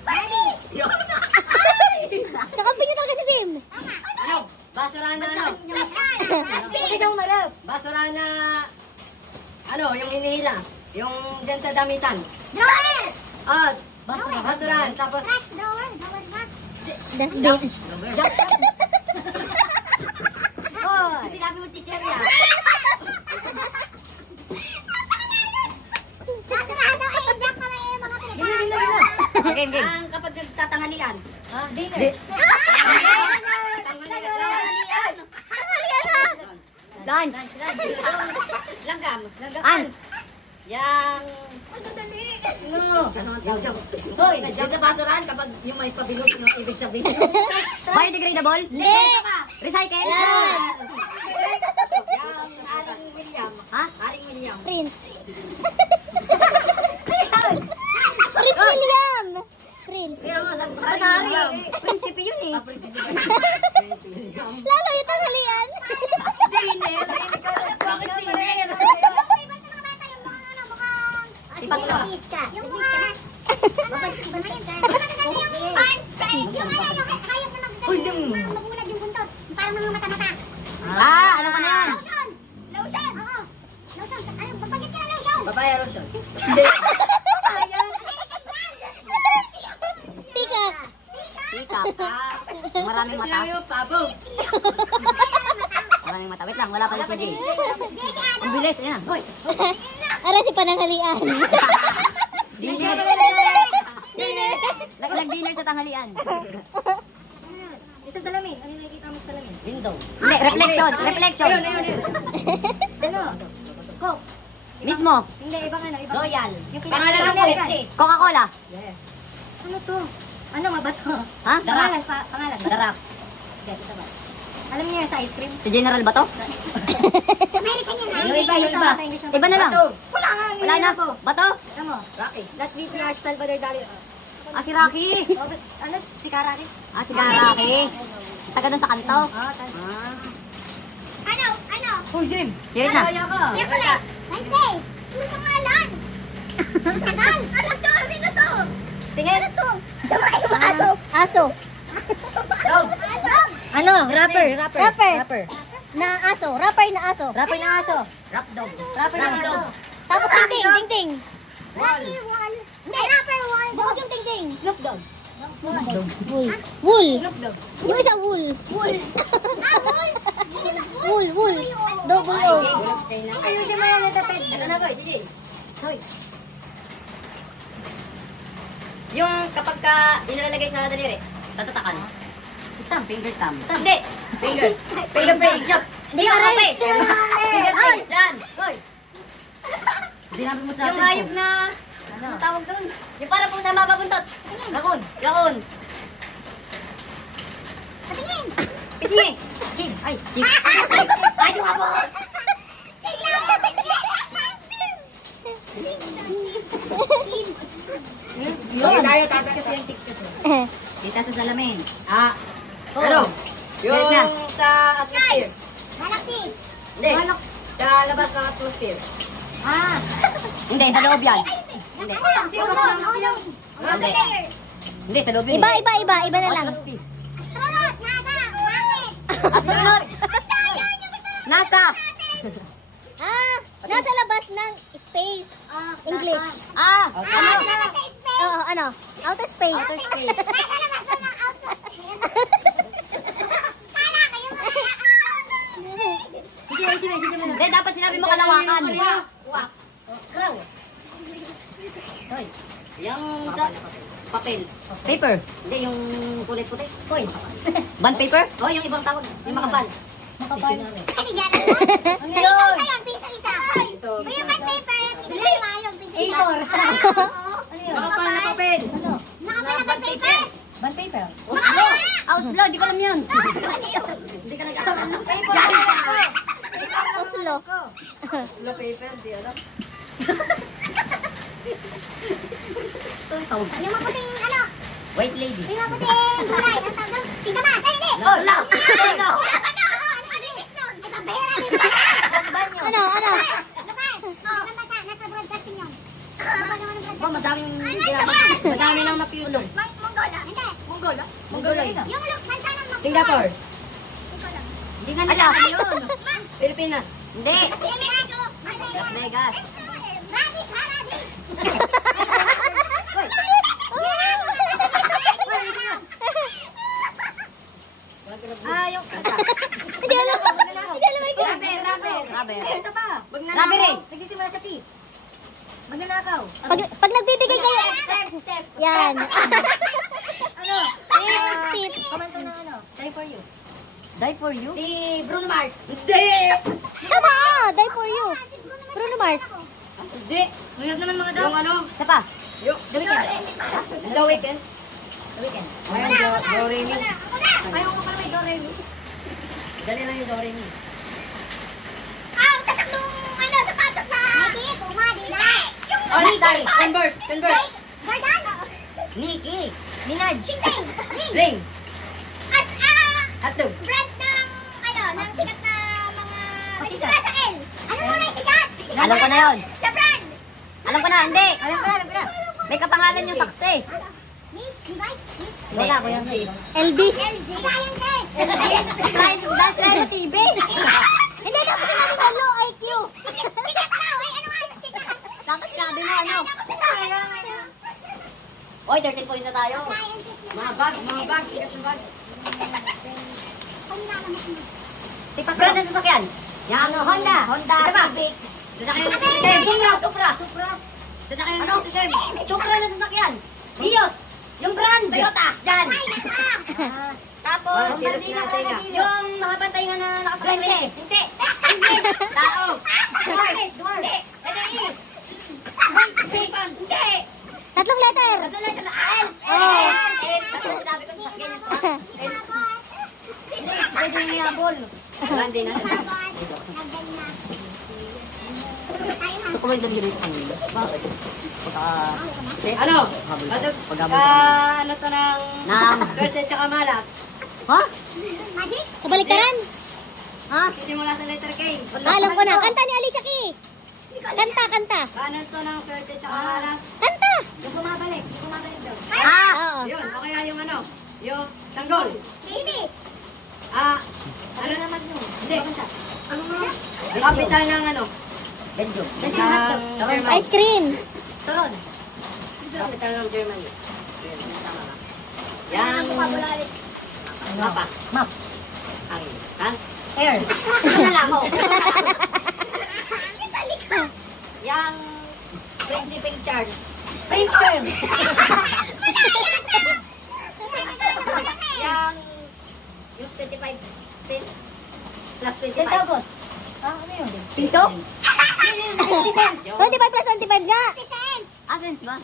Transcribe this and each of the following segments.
Barbie! Kakampi niyo talaga si Sim. Ano? Basurahan na ano? Isang marap. Basurahan na... Ano, yung hinihila. Yung dyan sa damitan. Drawer! Ah, basurahan. Tapos... Trash drawer. Drawer trash. Dustbin. Oh, sinabi mo chicheria. Basurahan daw ay jack pa may mga pinagkain. Game, game. Ang kapag nagtatangalian. Ha? Di. Lunch. Langgam. An. Yang... No. Hoy, Yung sa basurahan kapag yung may pabilog yung ibig sabihin. biodegradable? Hindi. Recycle? Yan. Yang Aring William. Ha? Aring William. Prince. Prince William. Prince. Kaya mo sabi ko, Aring Atari. William. Prinsipe yun eh. Prinsipe. Lalo yung tanghalian. Dinner. Bakit dinner? Ipatlo. Yung mga... Iba na yun ka. Yung punch cake. Yung ano, yung hayop na mabulag yung buntot. Parang mga mata-mata. Ah, ano ka na yan? Lotion! Lotion! Oo. Lotion. Ano, babagit ka na lotion. Papaya lotion. Peacock. Peacock. Maraming mata. Pabo. Maraming mata. Wait lang, wala pala si Jay. Ang bilis, ayan. Hoy. Ara si pananghalian. Dinner. Dinner. Nag-dinner sa tanghalian. Isa salamin. Ano yung nakikita mo sa salamin? Window. Hindi, reflection. Reflection. Ano? Coke. Mismo. Hindi, ibang ano. Ibang... Royal. Yung Pangalan ng American. Pepsi. Coca-Cola. Ano to? Ano nga ba to? Ha? Pangalan. Pangalan. Darap. Hindi, ito ba? Alam niyo yung sa ice cream? Si General ba to? American yan. Yung iba, yung iba. Iba na lang. Wala nga. Wala na. Bato? Ano mo? Rocky. That beat na Salvador Dali. Ah, si Rocky. Ano? Si Karaki? Ah, si Rocky. Taga doon sa kanto. Ah. Ah. Ano? Ano? Uy, Jim. Sirit na. Nicholas. Wednesday. Ano pangalan? Tagal. Ano to? Ano to? Tingin. Ano to? Tama yung Aso. Aso. Ano? Rapper. Rapper. Na aso. Rapper na aso. Rapper na aso. Rap dog. Rapper na aso. Tapos ting-ting. Ting-ting. Rocky Wall. Hindi, rapper Wall. Bukod yung ting-ting. Snoop Dogg. Wool. Wool. Snoop Dogg. Yung isa wool. Wool. Wool? Wool. Wool. Double O. Ayusin mo yan. Ito na, boy. Sige. Hoy. Yung kapag ka inilalagay sa daliri, tatatakan. Stamp. Finger thumb. Hindi. Finger. Finger break. Hindi ka okay. Finger break. Yan. Hoy. Sinabi mo sa yung hayop na, ano tawag doon? Yung parang pusa mababuntot. Rakon. Lakon. Patingin. Pisngi. Chin. Ay. Chip. Ay, dumabot. Chin lang. Yun. Tayo tatas kasi yung chicks kasi. Kita sa salamin. Ah. Ano? Yung Direct na. sa atmosphere. Galaxy. Hindi. Sa labas ng atmosphere. Ah. Hindi, sa loob yan. Hindi. Ulong. Hindi. Hindi, sa loob yun. Iba na lang. Astronaut. NASA. Rocket. Astronaut. NASA. Ah, nasa labas ng space. English. Ah, Ah, ano? nasa space. Oo, ano? Outer space. Outer space. Nasa labas ng outer space. Kala kayo mga Hindi, dapat sinabi mo kalawakan. Wak. Crow. Hoy. Yung sa papel. Paper. Hindi, yung kulay puti. Hoy. Bond paper? Oh, yung ibang tawag. Yung makapal. Makapal. Kanigan. Piso isa yan, piso isa. Ito. May yung paper, piso dalawa yung piso isa. A4. Oo. Ano yun? Makapal na papel. Ano? Nakapalabang paper. Bond paper. Oslo. Oslo, di ko alam yan. Hindi ka nag-aaral ng paper. Oslo. Oslo paper, di alam. Ito ang tawag. Yung maputing ano, White lady. yung maputing gulay. Ang tawag doon, singkamas. Ay, hindi. No, no. Ano? Ano English nun? Ay, pabera din ba? Ano? Ano ba? Oh, nasa broadcasting yun. Ano ba naman ang Ba, madaming ginagawa. Madami nang napulong. Mongola. Hindi. Mongola? Mongola. Yung bansa ng Mongola. Singapore. Hindi ko alam. Hindi nga nila yun. Pilipinas. Hindi. Las Vegas. Radish, ha, radish. Yung... Hindi alam. Hindi alam ito. Raber. Isa pa. Raber. Nagsisimula sa T. Magnanakaw. Pag nagbibigay kayo. Yan. Ano? Tip. Komento ng ano? Die for you. Die for you? Si Bruno Mars. Hindi! Tama. Die for you. Bruno Mars. Hindi! Ngayon naman mga daw. Yung ano? Isa pa. Yung... The Weeknd. The Weeknd. The Weeknd. Ayun, Do-Re-Mi. Ayaw ko pala may Do-Re-Mi. Dali lang yung Doremi. Ang tatlong sapatos na. Hindi, pumadi na. Oh, sorry. Converse. Converse. Gardano. Nikki. Minaj. Shinseng. Ring. At Hotdog. brand ng ng sikat na mga sikat sa L. Ano muna yung sikat? Alam ko na yun. Sa brand. Alam ko na. Hindi. Alam ko na. May kapangalan yung saksi. Device. Wala ko yan. LB. LG. Science. That's relative. Hindi, dapat sinabi mo low IQ. Sikat na. Ay, ano nga yung sikat? Dapat sinabi mo ano. Oy, 13 points na tayo. Sciences na. Mga bag. Sikat yung bag. Panginalan mo. Brand ng sasakyan. Yan. Honda. Isa pa. Sasakyan ng Chevy. Supra. Sasakyan ng Chevy. Supra na sasakyan. Vios. Yung brand. Toyota. Diyan. Tapos, yung mga bantay nga na nakasakay rin. Hindi. Tao. Door. Hindi. Tatlong letter. Katulad na L. Tapos sinabi ko sasakyan yung truck. Pwede yung yabol. Hindi na. Ito ko may daliri ko kanina. Bakit? Ano? Ano to ng... Nang. Search at saka malas. Ha? Magic? Kabaliktaran. Ha? Sisimula sa letter K. Alam ko na. Kanta ni Alicia Keys. Kanta. Paano to ng search at saka malas? Kanta. Yung bumabalik daw. Ah! Oo. Yun, o kaya yung ano? Yung sanggol. Baby. Ano naman yun? Hindi. Ano nga? Capital ng ano? Belgium. Ice cream. Turon. Capital ng Germany. Yang... Mapa. Map. Ang... Air. Nalala ko. Yang... Principing Charles. Princeton. Yang... Yung 25 cent. Plus 25. Centavos. Ano yun? Piso? 25 plus 25 nga. Asens ba?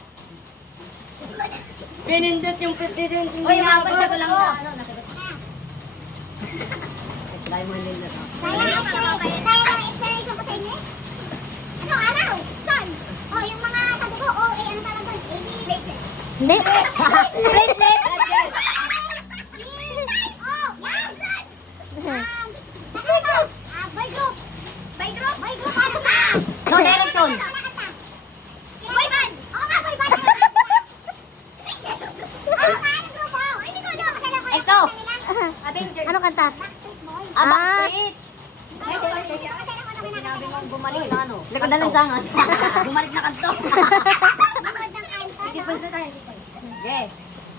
Pinindot yung 50 cents. Uy, mabasa ko lang na. Ano, nasagot ko. Dahil mo hindi na. Kaya ang explanation ko sa inyo. Ano, araw? Sun? O, yung mga sabi ko, o, ano tawag doon? AB, platelet. Hindi. Platelet. Boy group, ano ba? No direction. Boy band. Oo nga, boy band. Oo nga, anong grupo? Hindi ko alam. Kasi alam ko EXO. Avenger. Ano kanta? Backstreet Boys. Backstreet. Kasi alam ko na Sinabi mong bumalik na ano. Kadalansangan. Bumalik na kanto. Bukod ng kanto. Dipos na tayo. Yeah.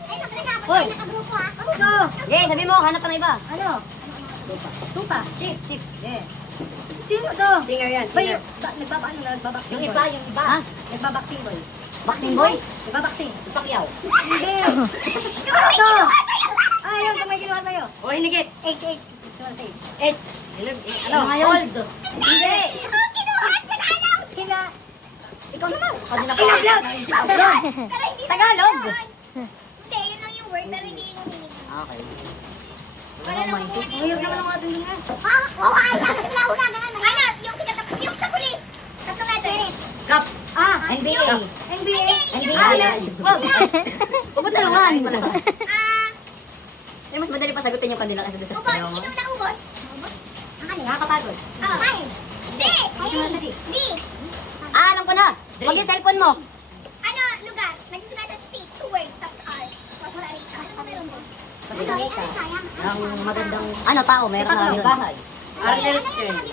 Ay, magkasama tayo nakagrupo ha. Ito. Yeah, sabi mo, hanap ka na iba. Ano? Tupa. Chip. Yeah. Sino to? Singer yan, Bay, singer. nagbabaksing Yung boy. iba, yung iba. Ha? Nagbabaksing boy. Boxing boy? Nagbabaksing. Pacquiao. Hindi. Ito. Yun, kung may ginawa sa'yo. O, hinigit. H. Gusto mo sa'yo. Ano? Hold. Hindi. Hina. Ikaw naman. Hinablot. Taron. Pero hindi Tagalog. Hindi, yun lang yung word, pero hindi yung meaning. Okay. Para lang kung ano Ngayon naman ang ating nga. ay, tapos launa, ganun. Ano, yung sikat na, yung sa pulis. Tatlong letter. Cups. NBA. NBA. NBA. Pupunta naman. Eh, mas madali pa sagutin yung kanila kasi sa Ubos, ikaw na ubos. Ang alin? Nakakapagod. Fine. Hindi. Gusto mo sa D. D. Alam ko na. Huwag yung cellphone mo. Ano, Kapitang Ay, Ika. sayang. Ang magandang, ano, tao, meron na Tatlo, yun. bahay. Arnel's turn.